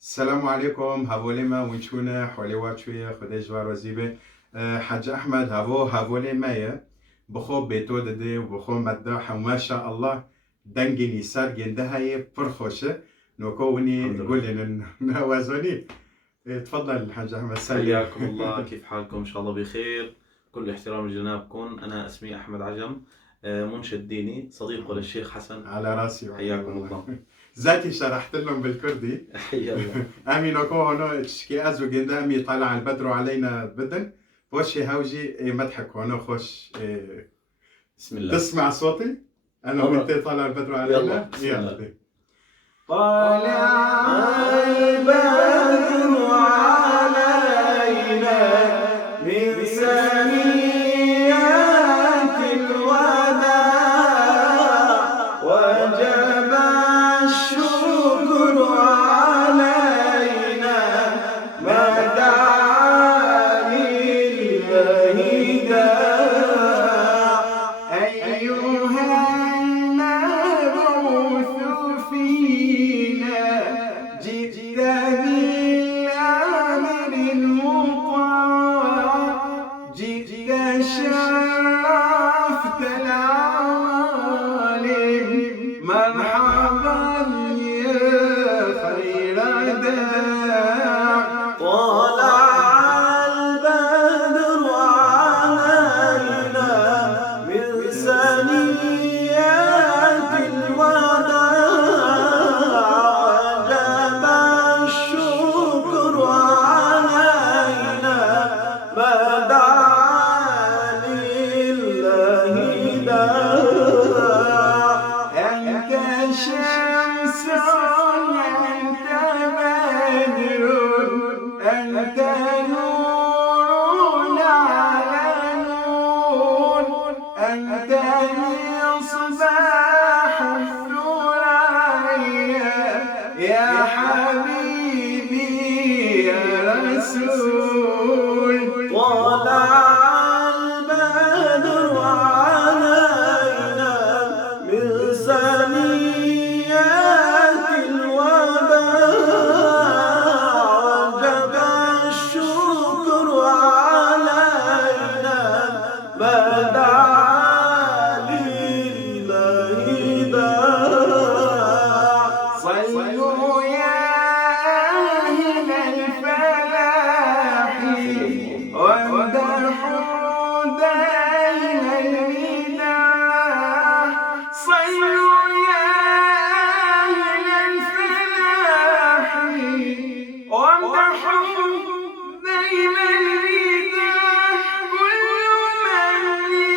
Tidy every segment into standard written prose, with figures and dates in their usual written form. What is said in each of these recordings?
السلام عليكم هاوليما وينشونا حوليوات شوية خدي جوار وزيبة حاج أحمد هافولي مايا بخو بيتو دي وبخو مداح وما شاء الله دنجي نسار جندهاي فرخوشة نوكوني قولن نوازوني. تفضل حاج أحمد سلم. حياكم الله، كيف حالكم؟ إن شاء الله بخير. كل احترام لجنابكم. أنا اسمي أحمد عجم، منشد ديني صديق للشيخ حسن. على راسي. حياكم الله. ذاتي شرحت لهم بالكردي. حيا الله. أمي نوكو هونو تشكي أزو جندا أمي طلع البدر علينا بدن بوشي هاوجي مضحك هونو خوش. بسم الله. تسمع صوتي؟ أنا وأنت طالع البدر علينا؟ يلا. طالع البدر علينا من ثنيات الوداع وجب الشكر علينا ما دعا لله داع أيها المبعوث فينا جئت بالأمر المطاع جئت شرفت العوالم مرحبا يا خير داع طلع البدر علينا من ثنيات الوداع وجب الشكر علينا ما دعا لله داع أنت شمس أنت بدر أنت نور على نور أنت مصباح الثريا يا حبيبي يا رسول طلع البدر علينا من ثنيات الوداع وجب الشكر علينا ما دعا لله داع صلوا يا أهل الفلاح وامدحوا دائما المداح صلوا يا أهل الفلاح وامدحوا دائما المداح كل من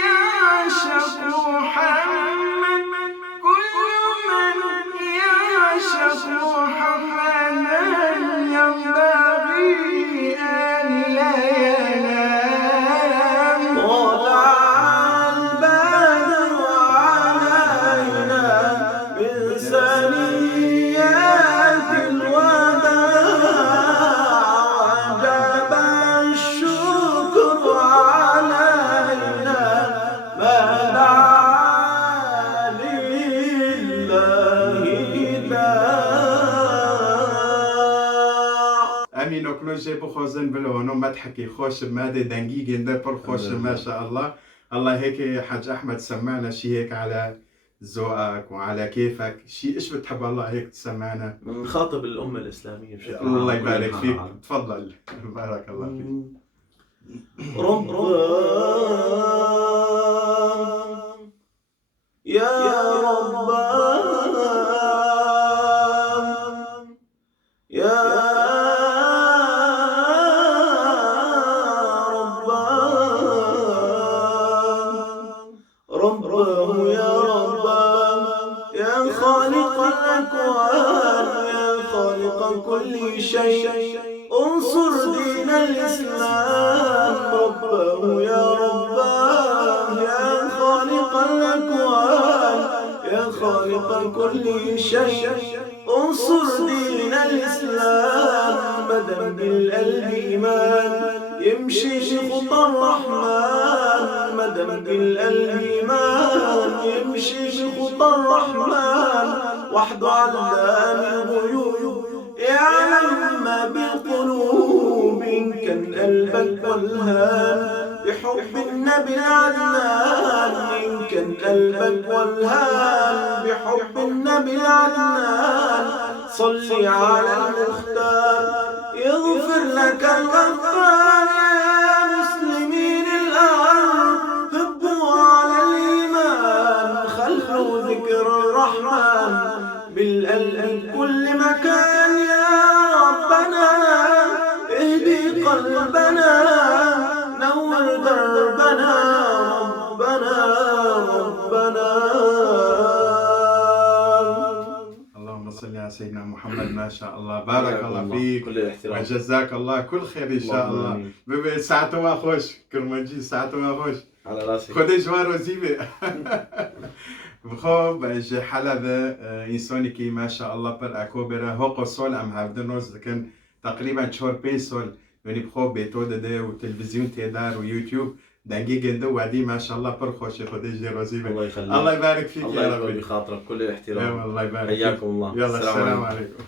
يعشق محمد كل من يعشق محمدا ينبغي أن لا ينام طلع البدر علينا من ثنيات الوداع وجب الشكر علينا ما دعا لله داع أمي نوكلوجي بخوزن بلونو مدحكي خوش مادي دنجي جنده پر خوش ما شاء الله. الله هيك يا حاج أحمد سمعنا شي هيك على ذوقك وعلى كيفك شي ايش بتحب الله هيك تسمعنا من خاطب الأمة الإسلامية بشكل عام. الله يبارك فيك. تفضل بارك الله فيك. ربنا يا ربنا يا ربه يا ربه يا خالق الأكوان يا خالق كل شيء انصر دين الإسلام ربه يا ربه يا خالق الأكوان يا خالق كل شيء انصر دين الإسلام مدى بالقلب إيمان يمشي خطى الرحمن مدى بالقلب إيمان يمشي خطى الرحمن وحده علام الغيوب يعلم ما بالقلوب كان قلبك والهان بحب النبي العدنان، إن كان قلبك والهان بحب النبي العدنان، صلي على المختار يغفر لك الغفار. يا مسلمين الآن هبوا على الإيمان، خلوا ذكر الرحمن بالقلب كل مكان. يا ربنا اهدي قلبنا نور دربنا، ربنا اللهم صل على سيدنا محمد. ما شاء الله، بارك الله فيك، كل الاحترام وجزاك الله كل خير ان شاء الله. ببي ساعتها خوش كرمانجي ساعتها خوش على راسي خودی جوار و زیبه. بخواب جه حلبه انسانی که ما شاء الله پر اکو بره حق سال ام هفته روز کن تقریبا 4-5 سال یعنی بخواب بیتو داده و تلویزیون تیدار و یوتیوب دنگی گنده ودی ما شاء الله پر خوشی خودی جه رازیبه. الله يخليك، الله يبارك فيك الله يا يبارك ربي. بخاطرك، كل الاحترام. الله يبارك حياكم فيك. الله. يلا السلام عليكم. عليكم.